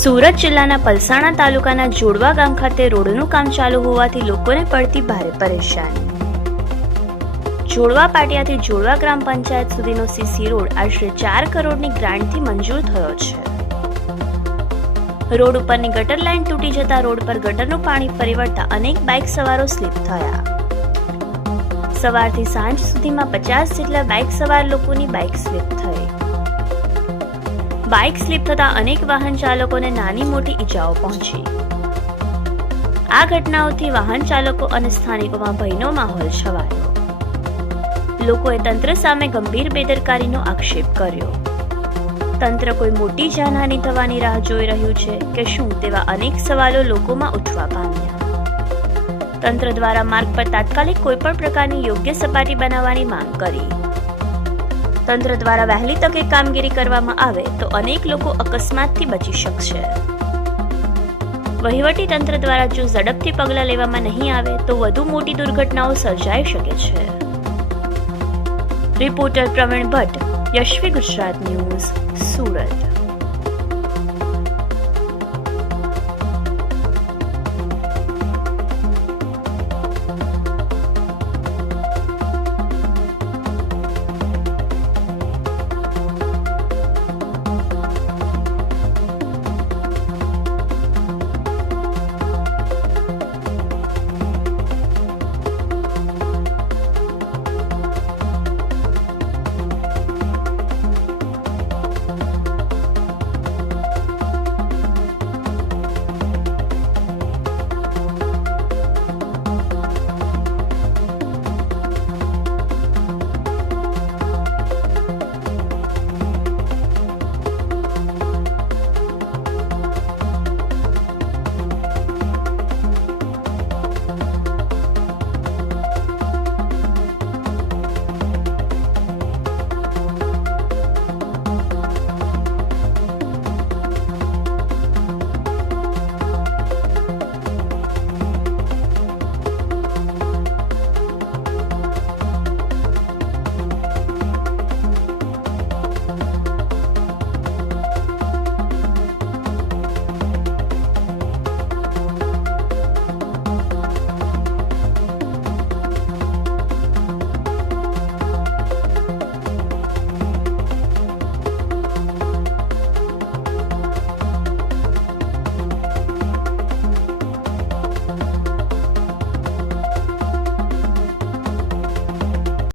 સુરત જિલ્લાના પલસાણા તાલુકાના જોડવા ગામ ખાતે રોડનું કામ ચાલુ હોવાથી લોકોને પડતી ભારે પરેશાની. જોડવા પાટિયાથી જોડવા ગ્રામ પંચાયત સુધીનો સીસી રોડ આશરે 4 કરોડની ગ્રાન્ટથી મંજૂર થયો છે. રોડ ઉપરની ગટર લાઇન તૂટી જતા રોડ પર ગટરનું પાણી ફરી વળતા અનેક બાઇક સવારો સ્લીપ થયા. સવારથી સાંજ સુધીમાં 50 જેટલા બાઇક સવાર લોકોની બાઇક સ્લીપ થઈ. બાઇક સ્લીપ થતા અનેક વાહન ચાલકોને નાની મોટી ઈજાઓ પહોંચી. આ ઘટનાઓથી વાહન ચાલકો અને સ્થાનિકોમાં ભયનો માહોલ છવાયો. લોકોએ તંત્ર સામે ગંભીર બેદરકારીનો આક્ષેપ કર્યો. તંત્ર કોઈ મોટી જાનહાનિ થવાની રાહ જોઈ રહ્યું છે કે શું, તેવા અનેક સવાલો લોકોમાં ઉઠવા પામ્યા. તંત્ર દ્વારા માર્ગ પર તાત્કાલિક કોઈ પણ પ્રકારની યોગ્ય સપાટી બનાવવાની માંગ કરી. તંત્ર દ્વારા વહેલી તકે કામગીરી કરવામાં આવે તો અનેક લોકો અકસ્માતથી બચી શકશે. વહીવટી તંત્ર દ્વારા જો ઝડપથી પગલાં લેવામાં નહીં આવે તો વધુ મોટી દુર્ઘટનાઓ સર્જાઈ શકે છે. Reporter Pravin Bhatt, Yashvi Gujarat news, Surat.